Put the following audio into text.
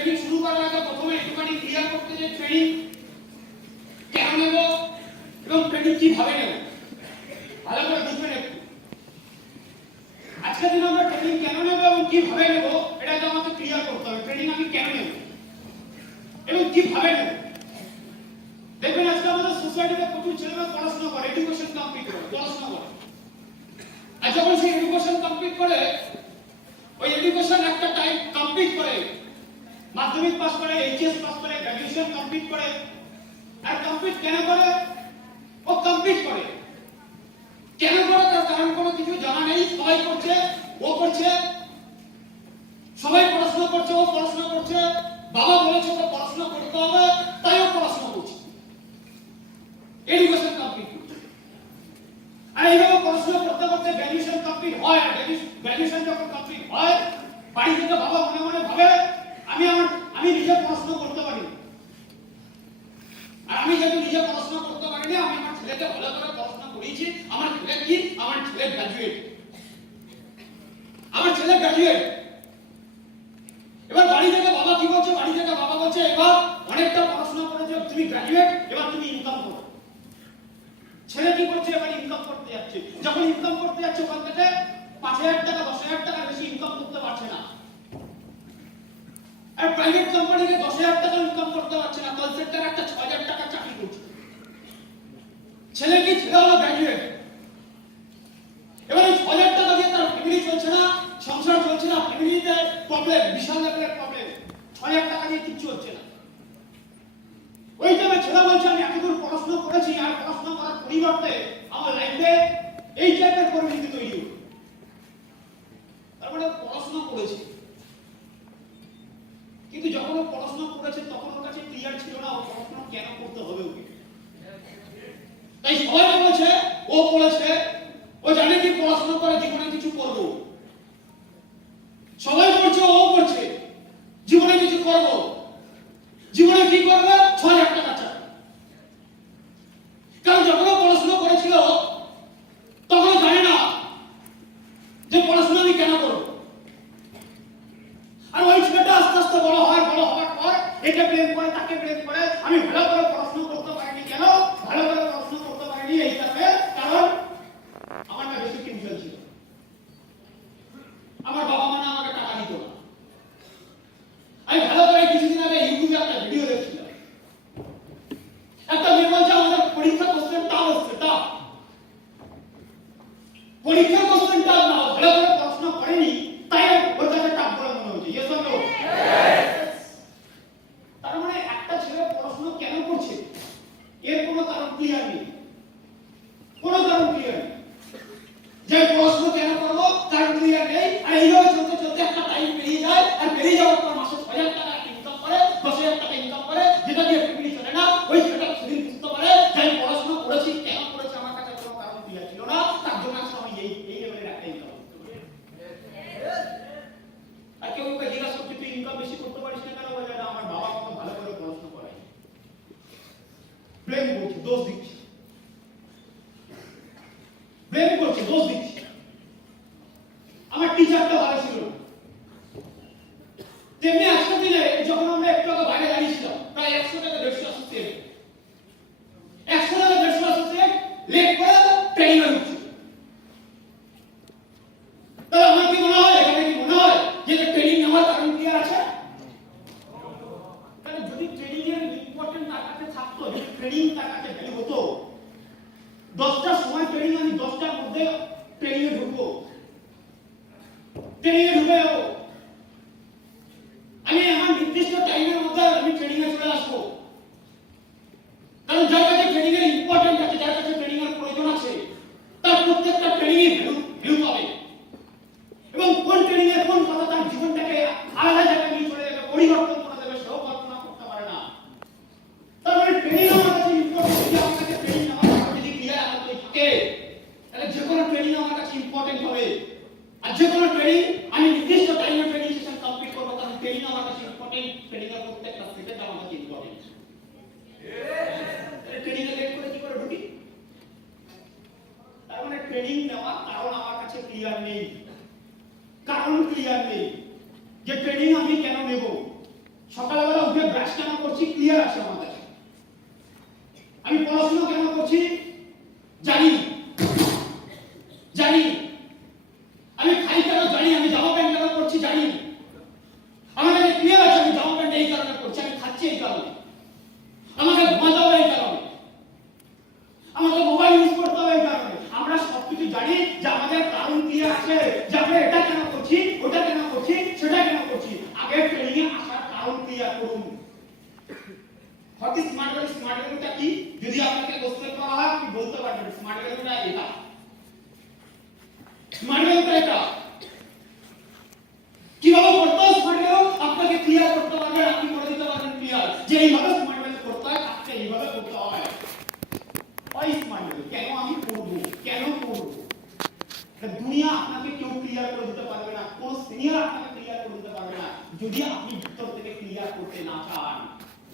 করার আগে প্রথমে একটুখানি ক্লিয়ার করতে যে ট্রেনিং কেন নেব এবং ট্রেনিং কীভাবে নেব? ভালো করে বুঝবেন একটু। আজকের দিনে আমরা ট্রেনিং কেন নেব এবং কীভাবে নেব, এটা তো আমাকে ক্লিয়ার করতে হবে। ট্রেনিং আমি কেন নেব? এবং কীভাবে নেব? দেখবেন আজকে আমাদের সোসাইটিতে প্রচুর ছেলেমেয়ে পড়াশোনা করে এডুকেশন কমপ্লিট করে, পড়াশোনা করে। আর যখন সেই এডুকেশন কমপ্লিট করে, ওই এডুকেশন একটা টাইম কমপ্লিট করে মাধ্যমিক পাস করে এইচএস পাস করে গ্র্যাজুয়েশন কমপ্লিট করে। আর কমপ্লিট কেন করে? ও কমপ্লিট করে। কেন করে? তার কারণ কোনো কিছু জানা নেই। সবাই করছে, ও করছে। সবাই পড়াশোনা করছে, ও পড়াশোনা করছে। বাবা বলেছে তো পড়াশোনা করতে হবে, তাই ও পড়াশোনা করছে। এডুকেশন কমপ্লিট আর এইভাবে পড়াশোনা করতে করতে গ্র্যাজুয়েশন কমপ্লিট হয় আর গ্র্যাজুয়েশন যখন কমপ্লিট হয়, বাড়ি থেকে বাবা মনে মনে ভাবে আমি আমার, আমি নিজে পড়াশোনা করতে পারি। আর আমি যেহেতু নিজে পড়াশোনা করতে পারিনি, আমি আমার ছেলেকে ভালো করে পড়াশোনা করিয়েছি। আমার ছেলে কি? আমার ছেলে গ্র্যাজুয়েট আমার ছেলে গ্র্যাজুয়েট এবার বাড়ি থেকে বাবা কি বলছে? বাড়ি থেকে বাবা বলছে, এবার অনেকটা পড়াশোনা করেছ, তুমি গ্র্যাজুয়েট এবার তুমি ইনকাম করো। ছেলে কি করছে? এবার ইনকাম করতে যাচ্ছে। যখন ইনকাম করতে যাচ্ছে ওখান থেকে পাঁচ হাজার টাকা, দশ হাজার টাকা বেশি ইনকাম করতে পারছে না। আর প্রাইভেট দশ হাজার টাকা ইনকাম করতে পারছে না কল সেন্টার একটা ছ হাজার টাকা চাকরি করছে। ছেলে কি ছেলে হলো এবার এই ছ হাজার টাকা দিয়ে তার ফ্যামিলি চলছে না, সংসার চলছে না ফ্যামিলিতে প্রবলেম বিশাল লেভেলের প্রবলেম ছ হাজার টাকা দিয়ে কিচ্ছু হচ্ছে না। ওই ছেলে বলছে, আমি এতদূর পড়াশোনা করেছি, আর পড়াশোনা করার পরিবর্তে আমার লাইফে এই টাইপের পরিস্থিতি তৈরি হলো তারপরে পড়াশোনা করেছি কিন্তু যখন ও করেছে তখন ওর কাছে ক্লিয়ার ছিল না, ও পড়াশোনা কেন করতে হবে ওকে? তাই সবাই বলেছে, ও বলেছে, ও জানে কি পড়াশোনা করে জীবনে কিছু করব সবাই করছে ও করছে জীবনে কিছু করব জীবনে কি করবে ছ হাজার টাকা চাই কারণ যখন ও পড়াশোনা করেছিল তখন ও জানে না যে পড়াশোনা আমি কেন করব আর ওই ছেলেটা আস্তে আস্তে বড় হয় বড় হওয়ার পর একে প্রেম করে, তাকে প্রেম করে। আমি ভালো করে পড়াশোনা করতে পারিনি কেন? ভালো করে পড়াশোনা করতে পারিনি এই কারণে, কারণ আমার না বেশি টিউশন ছিল। আমার বাবা মা আমাকে টাকা দিত না। আমি ভালো করে কিছুদিন আগে ইউটিউবে একটা ভিডিও দেখছিলাম। একটা মেয়ে বলছে, আমাদের পরীক্ষা কোশ্চেন টাফ হচ্ছে টাফ পরীক্ষা কোশ্চেন টাফ না, ভালো করে পড়াশোনা করেনি, তাই ওর কাছে টাফ বলে মনে হচ্ছে ইয়েস অর নো তার মানে একটা ছেলে পড়াশোনা কেন করছে এর কোনো কারণ কি আমি? কোনো কারণ কি আমি? যে প্রশ্ন কেন করব, তার ক্লিয়ার নেই। আর এইভাবে চলতে চলতে একটা টাইম পেরিয়ে যায়, আর পেরিয়ে যাওয়ার পর মাসে ছয় হাজার টাকা ইনকাম করে দশ হাজার টাকা ইনকাম করে যেটা দিয়ে ফ্যামিলি চলে না ওই ছেলেটা সেদিন বুঝতে পারে যে আমি পড়াশোনা করেছি কেন করেছি আমার কাছে কোনো কারণ ক্লিয়ার ছিল না তার জন্য আজকে আমি এই এই লেভেলের একটা ইনকাম করতে পারি আর কেউ ওকে জিজ্ঞাসা করছে তুই ইনকাম বেশি করতে পারিস না কেন বলে না আমার বাবা আমাকে ভালো করে পড়াশোনা করায় ব্লেম করছে দোষ দিচ্ছে ব্লেম করছে দোষ দিচ্ছে আমার টিচারটা ভালো ছিল তেমনি আজকের দিনে যখন আমরা একটু বাইরে দাঁড়িয়েছিলাম প্রায় একশো টাকা দেড়শো অ্যাসোসিয়েট একশো টাকা দেড়শো অ্যাসোসিয়েট লেট করে ট্রেনিং হচ্ছে তাহলে আমার কি মনে হয় এখানে কি মনে হয় যে ট্রেনিং নেওয়ার কারণ কি আর আছে তাহলে যদি ট্রেনিং এর ইম্পর্টেন্ট তার কাছে থাকতো যদি ট্রেনিং তার কাছে ভ্যালু হতো দশটার সময় ট্রেনিং আমি দশটার মধ্যে ট্রেনিং এ ঢুকবো ট্রেনিং এ ঢুকে যাব আমি আমার নির্দিষ্ট টাইমের মধ্যে আমি ট্রেনিং এ চলে আসব কারণ যার কাছে ট্রেনিং এর ইম্পর্টেন্ট আছে যার কাছে ট্রেনিং এর প্রয়োজন আছে তার প্রত্যেকটা ট্রেনিং এ ভ্যালু ভ্যালু পাবে এবং কোন ট্রেনিং এর কোন কথা তার জীবনটাকে আলাদা জায়গায় নিয়ে চলে যাবে পরিবর্তন করে দেবে সেও কল্পনা করতে পারে না তার মানে ট্রেনিং আমার কাছে ইম্পর্টেন্ট যদি আমার কাছে ট্রেনিং আমার কাছে যদি ক্লিয়ার আমার কাছে থাকে তাহলে যে কোনো ট্রেনিং আমার কাছে ইম্পর্টেন্ট হবে আর যে কোনো ট্রেনিং আমি নির্দিষ্ট টাইমে ট্রেনিং সেশন কমপ্লিট করব কারণ ট্রেনিং আমার কাছে ইম্পর্টেন্ট ট্রেনিং এর প্রত্যেকটা সেকেন্ড আমার কাছে ইম্পর্টেন্ট ট্রেনিং এ লেট করে কি করে ঢুকি তার মানে ট্রেনিং নেওয়া কারণ আমার কাছে ক্লিয়ার নেই। কারণ ক্লিয়ার নেই। যে ট্রেনিং আমি কেন নেব? সকালবেলা উঠে ব্রাশ কেন করছি? ক্লিয়ার আছে আমার কাছে আমি পড়াশোনা কেন করছি? জানি জানি আমি খাই কেন জানি আমি জামা প্যান্ট কেন করছি জানি আমার কাছে ক্লিয়ার আছে আমি জামা প্যান্ট এই কারণে করছি আমি খাচ্ছি এই কারণে আমাকে ঘুমাতে হবে এই কারণে আমাকে মোবাইল ইউজ করতে হবে এই কারণে আমরা সবকিছু জানি যে আমাদের কারণ কি আছে যে আমরা এটা কেন করছি ওটা কেন করছি সেটা কেন করছি আগে ট্রেনিং এ আসার কারণ ক্লিয়ার করুন হকি স্মার্ট ভ্যালু স্মার্ট ভ্যালুটা কি? যদি আপনাকে কোশ্চেন করা হয়, আপনি বলতে পারবেন স্মার্ট ভ্যালুটা এটা। স্মার্ট ভ্যালুটা এটা। কীভাবে করতে হয় স্মার্ট ভ্যালু আপনাকে ক্লিয়ার করতে পারবেন আপনি করে দিতে পারবেন ক্লিয়ার যে এইভাবে স্মার্ট ভ্যালু করতে হয় কাজটা এইভাবে করতে হয় ওই স্মার্ট ভ্যালু কেন আমি করব? কেন করব? দুনিয়া আপনাকে কেউ ক্লিয়ার করে দিতে পারবে না, কোন সিনিয়র আপনাকে ক্লিয়ার করে দিতে পারবে না। যদি আপনি ভিতর থেকে ক্লিয়ার করতে না চান